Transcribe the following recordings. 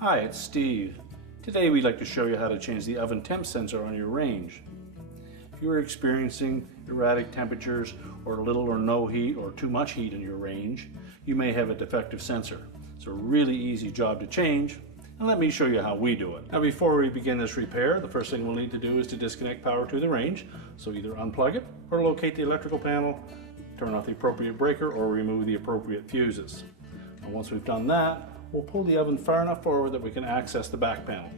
Hi, it's Steve. Today we'd like to show you how to change the oven temp sensor on your range. If you are experiencing erratic temperatures or little or no heat or too much heat in your range, you may have a defective sensor. It's a really easy job to change, and let me show you how we do it. Now before we begin this repair, the first thing we'll need to do is to disconnect power to the range. So either unplug it or locate the electrical panel, turn off the appropriate breaker or remove the appropriate fuses. And once we've done that, we'll pull the oven far enough forward that we can access the back panel.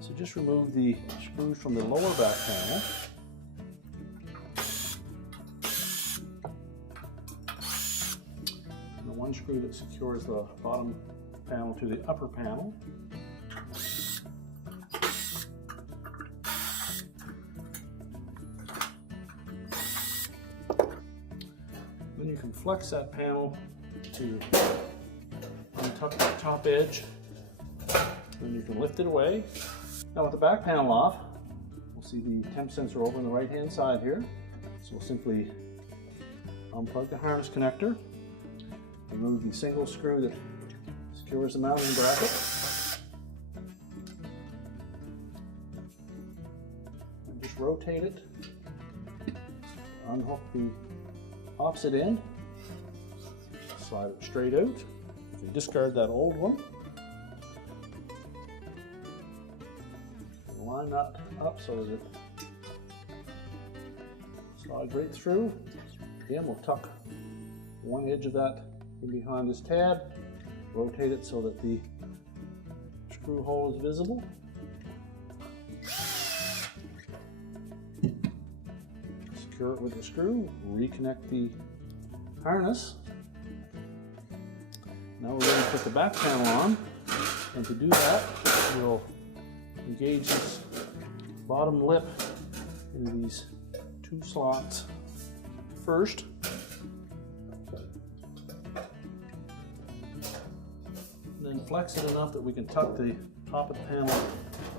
So just remove the screws from the lower back panel. And the one screw that secures the bottom panel to the upper panel. Then you can flex that panel to untuck the top edge, then you can lift it away. Now with the back panel off, we'll see the temp sensor over on the right hand side here. So we'll simply unplug the harness connector, remove the single screw that secures the mounting bracket, and just rotate it, unhook the opposite end, slide it straight out. You discard that old one, and line that up so that it slides right through. Again, we'll tuck one edge of that in behind this tab, rotate it so that the screw hole is visible. Secure it with the screw, reconnect the harness. Now we're going to put the back panel on, and to do that, we'll engage this bottom lip into these two slots first. And then flex it enough that we can tuck the top of the panel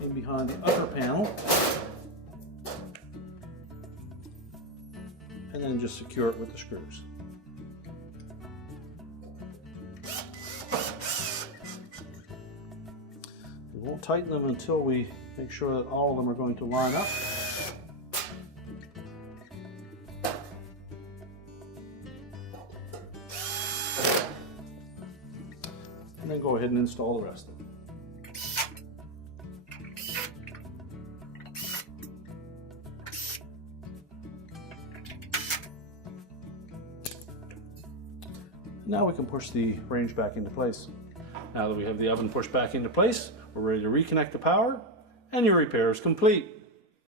in behind the upper panel. And then just secure it with the screws. We won't tighten them until we make sure that all of them are going to line up. And then go ahead and install the rest of them. Now we can push the range back into place. Now that we have the oven pushed back into place, we're ready to reconnect the power, and your repair is complete.